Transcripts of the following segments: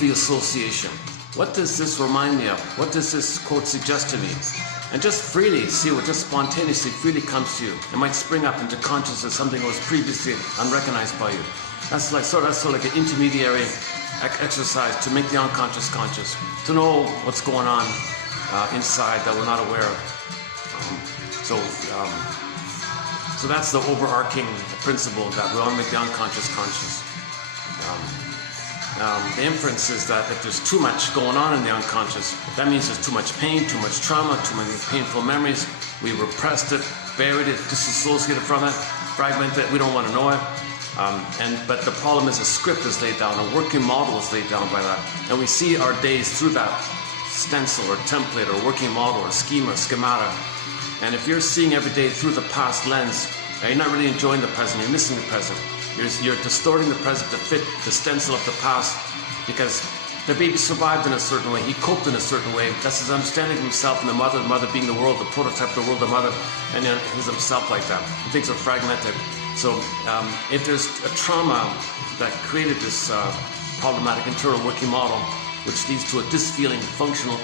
the association. What does this remind me of? What does this quote suggest to me? And just freely see what just spontaneously freely comes to you. It might spring up into consciousness, something that was previously unrecognized by you. That's sort of like an intermediary exercise to make the unconscious conscious, to know what's going on inside that we're not aware of. So that's the overarching principle, that we want to make the unconscious conscious. The inference is that if there's too much going on in the unconscious, that means there's too much pain, too much trauma, too many painful memories. We repressed it, buried it, disassociated from it, fragmented it. We don't want to know it. But the problem is a script is laid down, a working model is laid down by that. And we see our days through that stencil or template or working model or schema or schemata. And if you're seeing every day through the past lens, you're not really enjoying the present, you're missing the present. You're distorting the present to fit the stencil of the past, because the baby survived in a certain way, he coped in a certain way. That's his understanding of himself and the mother being the world, the prototype of the world, the mother, and then he's himself like that. Things are fragmented. So if there's a trauma that created this problematic internal working model, which leads to a dysfunctional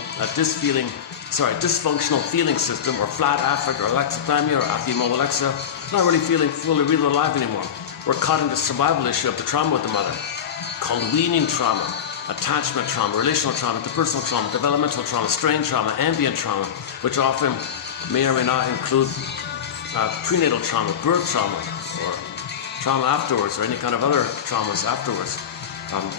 feeling system, or flat affect, or alexithymia, or athemomalexia, not really feeling fully real alive anymore. We're caught in the survival issue of the trauma with the mother, called weaning trauma, attachment trauma, relational trauma, interpersonal trauma, developmental trauma, strain trauma, ambient trauma, which often may or may not include prenatal trauma, birth trauma, or trauma afterwards, or any kind of other traumas afterwards.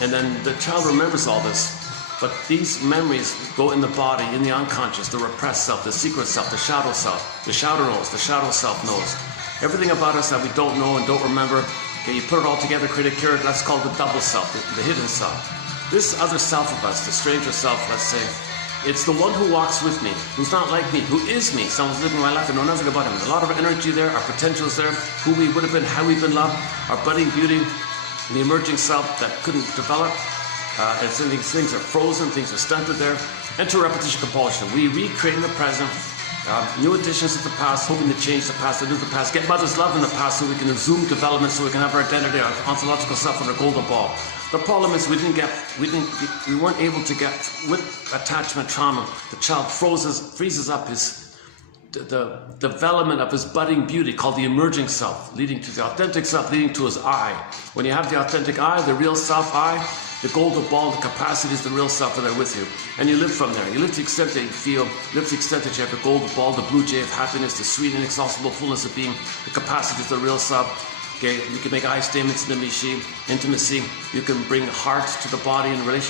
And then the child remembers all this, but these memories go in the body, in the unconscious, the repressed self, the secret self, the shadow self. The shadow knows, the shadow self knows. Everything about us that we don't know and don't remember, okay, you put it all together, create a character, that's called the double self, the hidden self. This other self of us, the stranger self, let's say, it's the one who walks with me, who's not like me, who is me. Someone's living my life and know nothing about him. There's a lot of energy there, our potential is there, who we would have been, how we've been loved, our budding beauty, the emerging self that couldn't develop. And so these things are frozen, things are stunted there. Enter repetition compulsion. We recreate in the present, new additions to the past, hoping to change the past, to do the past, get mother's love in the past so we can resume development, so we can have our identity, our ontological self on our golden ball. The problem is we weren't able to get, with attachment trauma, the child freezes up the development of his budding beauty, called the emerging self, leading to the authentic self, leading to his I. When you have the authentic I, the real self I, the golden ball, the capacity is the real self, are there with you. And you live from there. You live to the extent that you feel, live to the extent that you have the golden ball, the blue jay of happiness, the sweet, inexhaustible fullness of being. The capacity is the real self. Okay, you can make I statements in intimacy. You can bring heart to the body in relation.